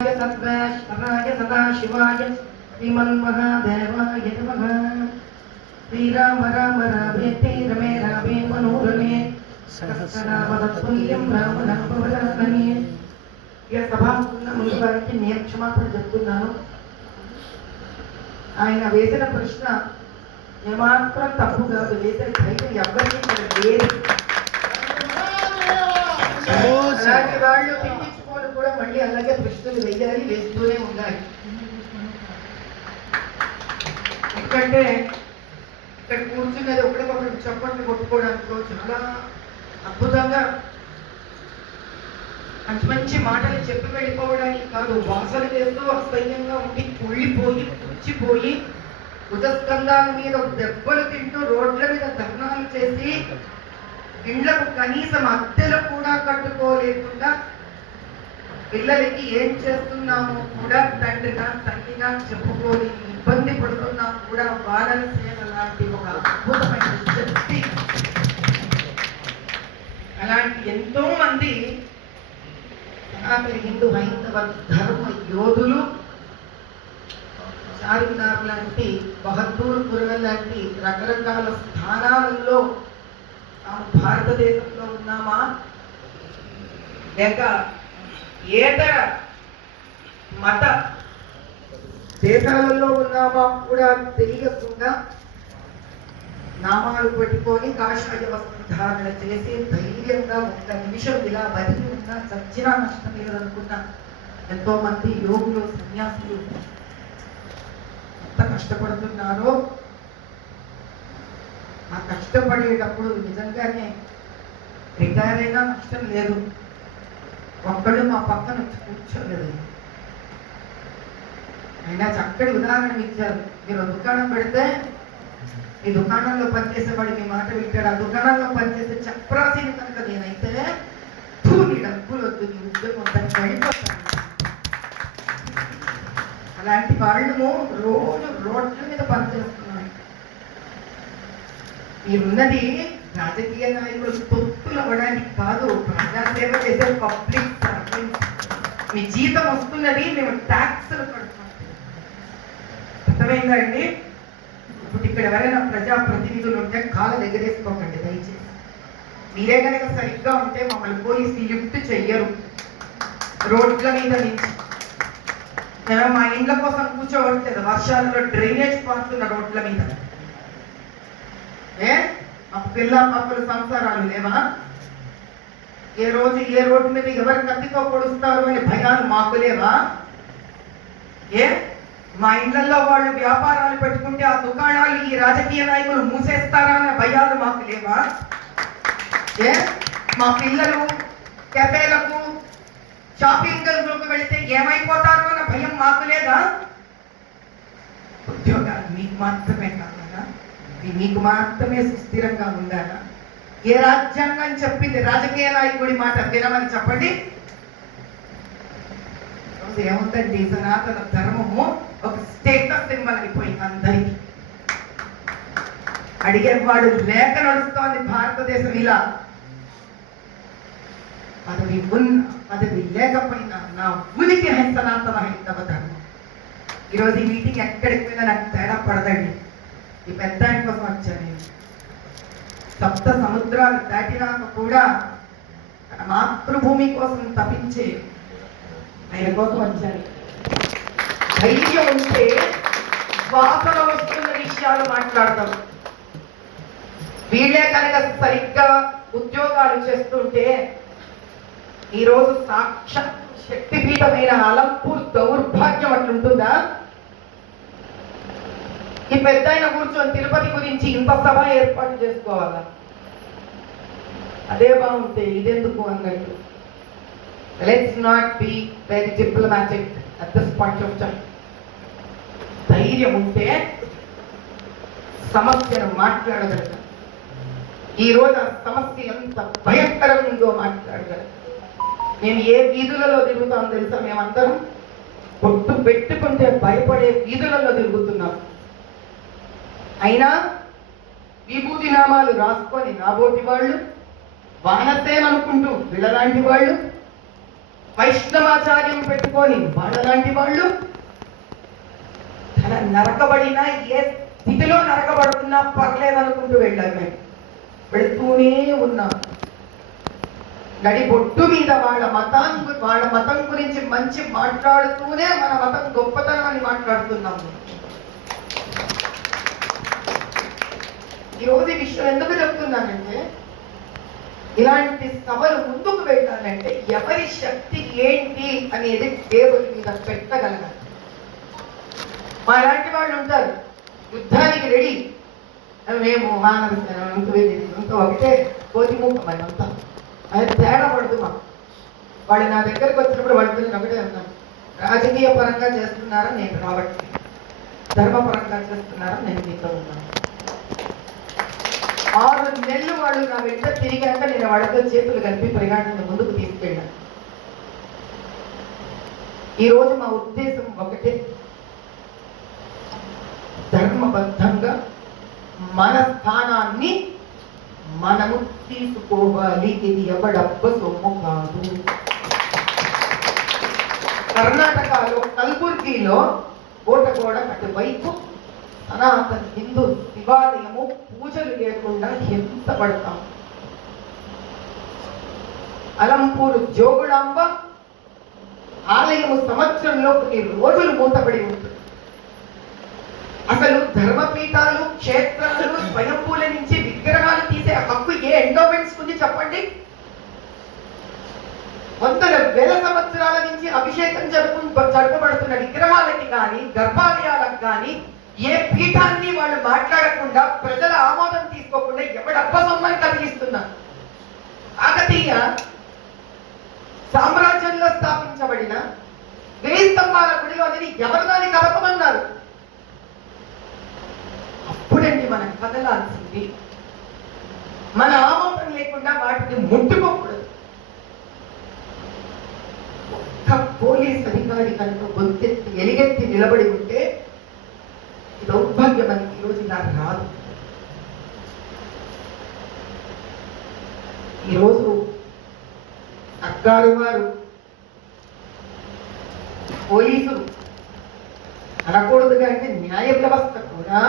సద్వేశ్వరాయ సదాశివాయ శ్రీమన్మహాదేవాయ నమః శ్రీరామ రామ రామేతి రమే రామే మనోరమే సహస్రనామతత్పుల్యం రామ రామ వరాననే ఇక సభాముఖంగా ముందు వారికి నేను క్షమాపణ చెప్తున్నాను ఆయన వేసిన ప్రశ్న ఏమాత్రం తప్పు కాదు వేసిన ధైర్యం ఎవరికి ఇక్కడ లేదు అలాంటి వాళ్ళు తిట్టించుకొని కూడా మళ్ళీ అలాగే ప్రశ్నలు వెయ్యాలి వేస్తూనే ఉండాలి ఎందుకంటే ఇక్కడ కూర్చున్నది ఒకరికొకరు చప్పట్లు కొట్టుకోవడానికి చాలా అద్భుతంగా మంచి మంచి మాటలు చెప్పి వెళ్ళిపోవడానికి కాదు వాసన చేస్తూ అసహ్యంగా ఉండి కుళ్ళిపోయి పుచ్చిపోయి ఉదస్కంధాల మీద దెబ్బలు తింటూ రోడ్ల మీద ధర్నాలు చేసి ఇండ్లకు కనీసం అద్దెలు కూడా కట్టుకోలేకుండా పిల్లలకి ఏం చేస్తున్నాము కూడా తండ్రిగా తల్లిగా చెప్పుకోని ఇబ్బంది పడుతున్నా కూడా వారని సేన లాంటి ఒక అద్భుతమైన శక్తి. అలాంటి ఎంతో మంది సనాతన హిందూ హైందవ ధర్మ యోధులు చార్మినార్ లాంటి బహదూర్ గురువు లాంటి రకరకాల స్థానాలలో భారతదేశంలో ఉన్నామా? లేక ఏతర మత దేశాలలో ఉన్నామా కూడా తెలియకుండా నామాలు పెట్టుకొని కాషాయ వస్త్రధారణ చేసి ధైర్యంగా ఒక్క నిమిషం ఇలా బతికి ఉన్నా చచ్చినా నష్టం లేదనుకున్న ఎంతో మంది యోగులు సన్యాసులు ఎంత కష్టపడుతున్నారో ఆ కష్టపడేటప్పుడు నిజంగానే రిటైర్ అయినా నష్టం లేదు. ఒక్కడు మా పక్కన కూర్చోలేదు. అయినా చక్కటి ఉదాహరణ ఇచ్చారు. మీరు దుకాణం పెడితే ఈ దుకాణంలో పనిచేసేవాడు మీ మాట వింటాడు. ఆ దుకాణంలో పనిచేసే చక్రాసీని కనుక నేనైతే "ఫు, నీ డబ్బులు వద్దు నీ ఉద్యోగం వద్దని వెళ్ళిపోతాను అలాంటి వాళ్ళు రోజు రోడ్ల మీద పనిచేస్తున్నారు మీరున్నది రాజకీయ నాయకులు తొత్తులు అవ్వడానికి కాదు ప్రజాసేవ చేసే పబ్లిక్ సర్వీస్ మీ జీతం వస్తున్నది మేము ట్యాక్స్లు కడుతున్నాం. అర్థమైందా అండి ఇప్పుడు ఇక్కడ ఎవరైనా ప్రజా ప్రతినిధులు ఉంటే కాళ్ళ దగ్గరేసుకోకండి దయచేసి. మీరే కనుక సరిగ్గా ఉంటే మమ్మల్ని పోలీసు లిఫ్ట్ చెయ్యరు. రోడ్ల మీద నుంచి. మేము మా ఇండ్ల కోసం కూర్చోవట్లేదు. వర్షాలలో డ్రైనేజ్ పారుతున్న రోడ్ల మీద. ఏ? మా పిల్ల పాపల సంసారాలు లేవా? ఏ రోజు ఏ రోడ్డు మీద ఎవరు కత్తితో పొడుస్తారు అనే భయాలు మాకు లేవా? ఏ? మా ఇళ్ళలో వాళ్ళు వ్యాపారాలు పెట్టుకుంటే ఆ దుకాణాలు ఈ రాజకీయ నాయకులు మూసేస్తారా అనే భయాలు మాకు లేవా? ఏ? మా పిల్లలు కెఫేలకు షాపింగ్ గల్లకు వెళితే ఏమైపోతారు అన్న భయం మాకు లేదా? ఉద్యోగాలు మీకు మాత్రమే కావాలా ఇవి మీకు మాత్రమే సుస్థిరంగా ఉండాలా? ఏ రాజ్యాంగం చెప్పింది? రాజకీయ నాయకుడి మాట వినమని చెప్పండి. ఏముందండి? సనాతన ధర్మము ఒక స్టేటస్ సింబల్ అయిపోయింది అందరికి. అడిగేవాడు లేక నడుస్తోంది భారతదేశం ఇలా. పదవి ఉన్న పదవి లేకపోయినా నా ఉనికి సనాతన హైందవ ధర్మం. ఈరోజు ఈ మీటింగ్ ఎక్కడికి పోయినా నాకు తేడా పడదండి. ఈ పెద్ద ఆయన కోసం వచ్చాను నేను. సప్త సముద్రాలు దాటినాక కూడా మాతృభూమి కోసం తపించే ఆయన కోసం వచ్చాను. ధైర్యం ఉంటే వాసన వస్తున్న విషయాలు మాట్లాడతాం. వీళ్ళే కనుక సరిగ్గా ఉద్యోగాలు చేస్తుంటే ఈరోజు సాక్షాత్ శక్తిపీఠమైన అలంపూర్ దౌర్భాగ్యం అట్లుంటుందా? ఈ పెద్ద ఆయన కూర్చొని తిరుపతి గురించి ఇంత సభ ఏర్పాటు చేసుకోవాలా? అదే బాగుంటే ఇదెందుకు అన్నట్టు. Let's not be very diplomatic at this point of time ధైర్యం ఉంటే సమస్యను మాట్లాడగలగాలి ఈ రోజు ఆ సమస్య ఎంత భయంకరంగా ఉందో మాట్లాడగలగాలి మేము ఏ వీధులలో తిరుగుతాం తెలుసా మేమందరం? పొట్టు పెట్టుకుంటే భయపడే వీధులలో తిరుగుతున్నాం. అయినా విభూతి నామాలు రాసుకొని నాబోటి వాళ్ళు వానసేన అనుకుంటూ వీళ్ళలాంటి వాళ్ళు వైష్ణవాచార్యం పెట్టుకొని వాళ్ళలాంటి వాళ్ళు తన నరకబడినా ఏ స్థితిలో నరకబడుతున్నా పర్లేదనుకుంటూ వెళ్ళాం మేము. వెళుతూనే ఉన్నాం. నడి బొట్టు మీద వాళ్ళ మతం వాళ్ళ మతం గురించి మంచి మాట్లాడుతూనే మన మతం గొప్పతనాన్ని మాట్లాడుతున్నాము. ఈరోజు ఈ విషయం ఎందుకు చెప్తున్నానంటే ఇలాంటి సభలు ముందుకు వెళ్ళాలంటే ఎవరి శక్తి ఏంటి అనేది దేవుడి మీద పెట్టగలగాలి. మా లాంటి వాళ్ళు ఉంటారు. యుద్ధానికి రెడీ. మేము మానవ సేన, అంతా ఒకటే కోతిమూక మరి అంతా. అది తేడా పడదు మా వాళ్ళు నా దగ్గరకు వచ్చినప్పుడు వాళ్ళు ఒకటే అన్నాను. రాజకీయ పరంగా చేస్తున్నారా? నేను రావట్లేదు. ధర్మపరంగా చేస్తున్నారా? నేను మీతో ఉన్నాను. ఆరు నెలలు వాళ్ళు నా వెంట తిరిగాక నేను వాళ్ళతో చేతులు కలిపి ప్రయాణాన్ని ముందుకు తీసుకెళ్ళాను ఈరోజు మా ఉద్దేశం ఒకటే. ధర్మబద్ధంగా మన స్థానాన్ని మనము తీసుకోవాలి. ఇది ఎవడబ్బ సొమ్ము కాదు. కర్ణాటకలో కల్బుర్గిలో కోటగోడ అటువైపు సనాతన హిందూ శివాలయము పూజలు లేకుండా ఎంత పడతాం అలంపూరు జోగుడాంబ ఆలయము సంవత్సరంలో కొన్ని రోజులు మూతపడి ఉంటుంది. అసలు ధర్మపీఠాలు క్షేత్రాలు స్వయంభూల నుంచి విగ్రహాలు తీసే హక్కు ఏ ఎండోమెంట్స్ ఉంది చెప్పండి? వందల వేల సంవత్సరాల నుంచి అభిషేకం జరుపు జరపబడుతున్న విగ్రహాలకి కానీ గర్భాలయాలకు కానీ ఏ పీఠాన్ని వాళ్ళు మాట్లాడకుండా ప్రజల ఆమోదం తీసుకోకుండా ఎవడబ్బ సొమ్మని కలిగిస్తున్నారు కాకతీయ సామ్రాజ్యంలో స్థాపించబడిన వెయ్యి స్తంభాల గుడిలో ఎవరు దాన్ని కలపమన్నారు? అప్పుడండి మనం కదలాల్సింది. మన ఆమోదం లేకుండా వాటిని ముట్టుకోకూడదు. ఒక్క పోలీస్ అధికారి కనుక గొంతెత్తి ఎలిగెత్తి నిలబడి ఉంటే ఈ దౌర్భాగ్యం అని ఈరోజు నాకు రాదు ఈరోజు వారు పోలీసులు అనకూడదుగా అంటే న్యాయ వ్యవస్థ కూడా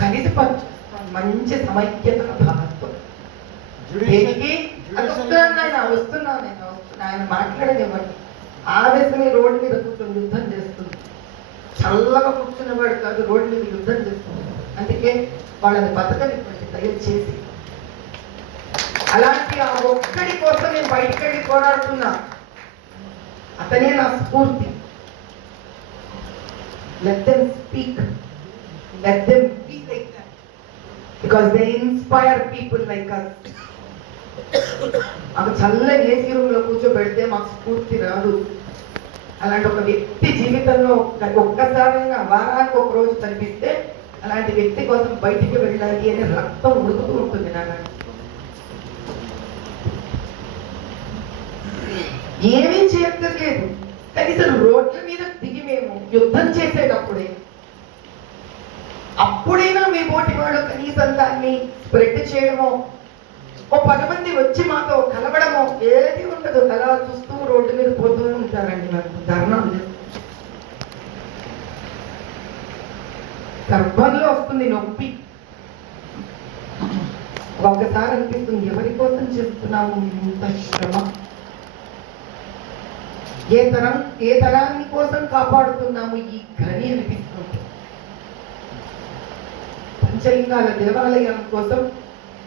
కలిసి పనిచేస్తాం. మంచి సమైక్యత భావంతో వస్తున్నాను ఆయన వస్తున్నాను నేను వస్తున్నా. ఆయన మాట్లాడనివ్వండి. ఆవేశమే రోడ్డు మీద కూర్చొని యుద్ధం చేస్తుంది. చల్లగా కూర్చున్నవాడు కాదు రోడ్డు మీద యుద్ధం చేస్తుంది. అందుకే వాళ్ళని బతకనివ్వండి దయచేసి. అలాంటి ఆ ఒక్కడి కోసం నేను బయటికి వెళ్ళి పోరాడుతున్నా. అతనే నా స్ఫూర్తి. Let them speak let them be like that because they inspire people like us మాకు చల్లని ఏసీ రూమ్లో కూర్చోబెడితే మాకు స్ఫూర్తి రాదు. అలాంటి ఒక వ్యక్తి జీవితంలో ఒక్క- ఒక్కసారైనా వారానికి ఒక రోజు కనిపిస్తే అలాంటి వ్యక్తి కోసం బయటికి వెళ్ళాలి అనే రక్తం ఉడుకుతూ ఉంటుంది నాకు ఏమీ చేయక్కర్లేదు కనీసం రోడ్ల మీద దిగి మేము యుద్ధం చేసేటప్పుడే అప్పుడైనా మీ పోటీ వాళ్ళు కనీసం దాన్ని స్ప్రెడ్ చేయడమో ఓ పది మంది వచ్చి మాతో కలవడమో ఏది ఉండదు. అలా చూస్తూ రోడ్డు మీద పోతూ ఉంటారండి నాకు ధర్మం గర్భంలో వస్తుంది నొప్పి. ఒకసారి అనిపిస్తుంది ఎవరి కోసం చేస్తున్నాము ఇంత శ్రమ. ఏ తరం ఏ తరాన్ని కోసం కాపాడుతున్నాము ఈ గని అనిపిస్తుంది. పంచలింగాల దేవాలయం కోసం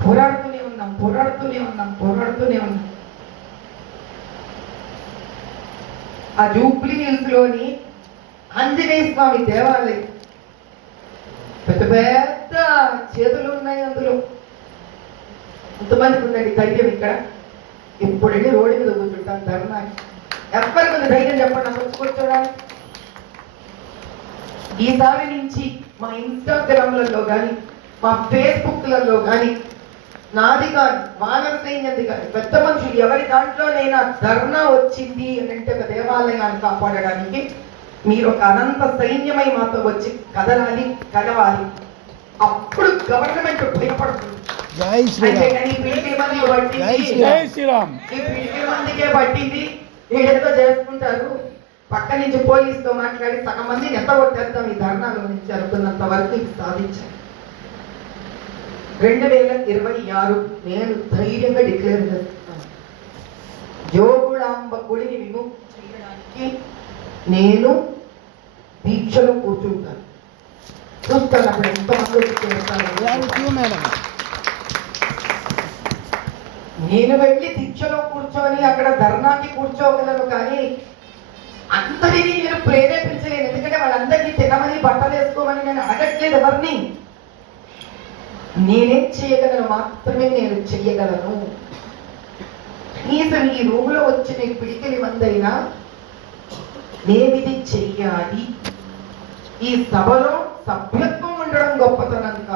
పోరాడుతూనే ఉన్నాం పోరాడుతూనే ఉన్నాం పోరాడుతూనే ఉన్నాం. ఆ జూబ్లీ హిల్స్లోని ఆంజనేయ స్వామి దేవాలయం. పెద్ద పెద్ద చేతులు ఉన్నాయి అందులో. ఎంతమందికి ఉందండి ధైర్యం ఇక్కడ. ఎప్పుడైనా రోడ్డు మీద కూర్చుంటాను ధర్నాకి ఎవరికి ఉంది ధైర్యం చెప్పండి అసలు కూర్చోడానికి ఈసారి నుంచి మా ఇన్స్టాగ్రామ్లలో కానీ మా ఫేస్బుక్లలో కానీ నాది వానర సైన్యంది కానీ పెద్ద మనుషులు ఎవరి దాంట్లోనైనా ధర్నా వచ్చింది అని అంటే ఒక దేవాలయాన్ని కాపాడడానికి మీరు ఒక అనంత సైన్యమై మాతో వచ్చి కదలాలి కలవాలి. అప్పుడు గవర్నమెంట్ భయపడుతుంది. జై శ్రీరామ్. పట్టింది. శ్రీరామ్. చేసుకుంటారు పక్క నుంచి పోలీసుతో మాట్లాడి సగం మంది ఎంత కొట్టేద్దాం ఈ ధర్నాలో నుంచి అనుకున్నంత వరకు ఇది సాధించారు రెండు వేల ఇరవై ఆరు నేను ధైర్యంగా డిక్లేర్ చేస్తున్నాను. జోగుళాంబ గుడిని విముక్తి చేయడానికి నేను దీక్షలో కూర్చుంటాను. చూస్తాను అప్పుడు ఎంతమంది చేస్తాను నేను వెళ్ళి దీక్షలో కూర్చొని అక్కడ ధర్నాకి కూర్చోగలను కానీ అందరినీ నేను ప్రేరేపించలేను. ఎందుకంటే వాళ్ళందరినీ తినమని బట్టలు వేసుకోమని నేను అడగట్లేదు ఎవరిని. నేనేం చేయగలను? మాత్రమే నేను చెయ్యగలను. కనీసం ఈ రూములో వచ్చిన ఈ పిడికిలి మందైనా నేనిది చెయ్యాలి. ఈ సభలో సభ్యత్వం ఉండడం గొప్పతనం కాదు.